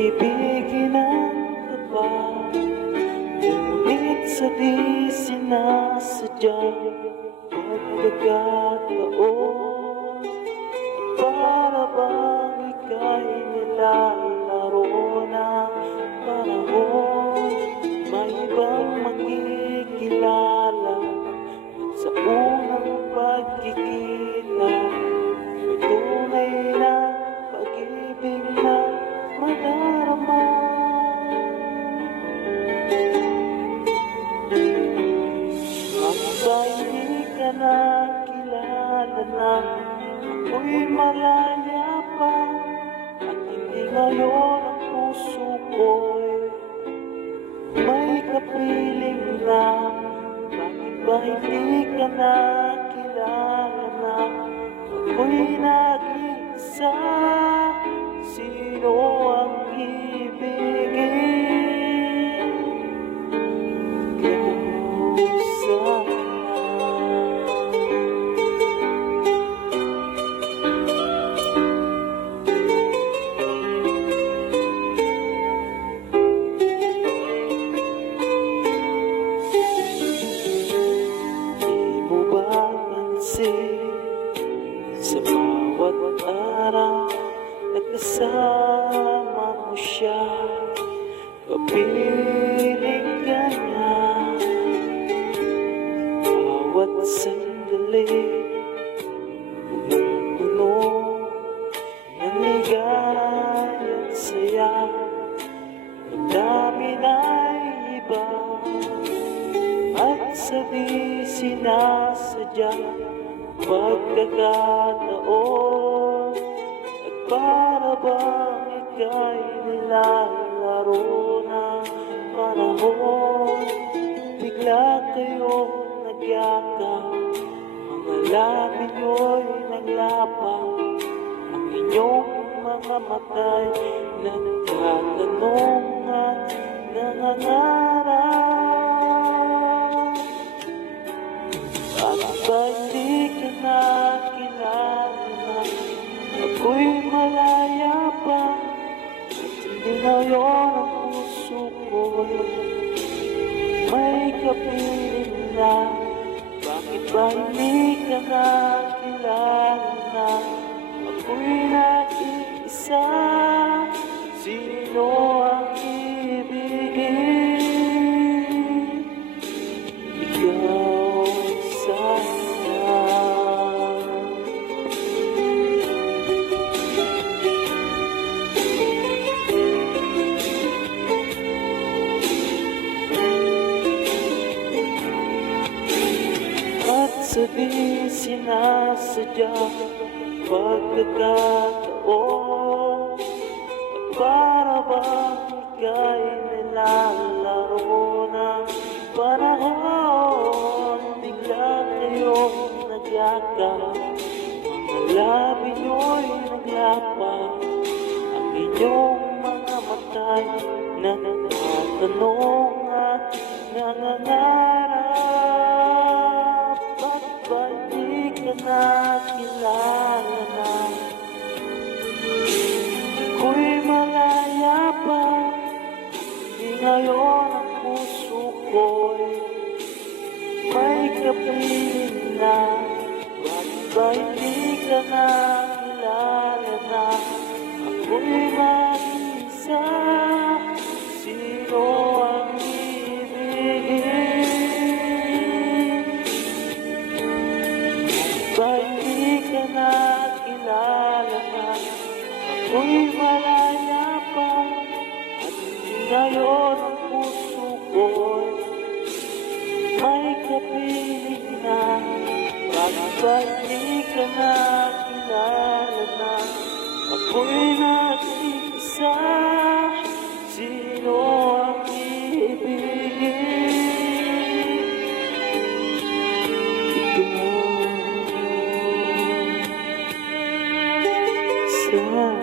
ibigin ang kaba, ngunit sa di sinasadyang pagkakataon, para bang ika'y nilalaro ng panahon. May ibang makikilala at sa unang pagkikita may tunay na pag-ibig na madarama. Bakit ba hindi ka na kilala na ako'y malaya pa, at hindi ngayon ang puso ko'y may kapiling na? Bakit ba hindi ka na kilala na ako'y nag-iisa? Sino ang ibigin? Ikaw sana. Sa bawat araw, nagkasama mo siya, kapiling ka niya. Bawat sandali, punong-puno ng ligaya at saya. Damdamin ay iba, at sa di sinasadya pagkakataon, at para bang ika'y nilalaro ng panahon. Bigla kayong nagyakap, mga labi nyo'y naglapaw, ang inyong mga mata'y nagtatanong at nangangarap. Bakit ba hindi ka na kilala na ako'y malaya pa, at hindi ngayon ang puso ko'y may kapiling na? Bakit ba hindi ka na kilala na ako'y nag-iisa? Sino ang ibigin? Ikaw sana. At sa di sinasadya pagkakataon, at para bang ika'y nilalaro ng panahon. Bigla kayong nagyakap, mga labi nyo'y naglapaw, ang inyong mga mata'y nagtatanong at nangangarap. Bakit ba hindi ka na kilala na ako'y malaya pa, di ngayon ang puso ko'y may kapiling na? Bakit ba hindi ka na kilala na ako'y mag-isa? Sino ang ibigin? Bakit ba hindi ka na kilala na ako'y malaya pa, at hindi ngayon ang puso ko'y may kapiling na? Bakit ba hindi ka na kilala na ako'y nag-iisa? Sino ang ibigin? Ikaw sana.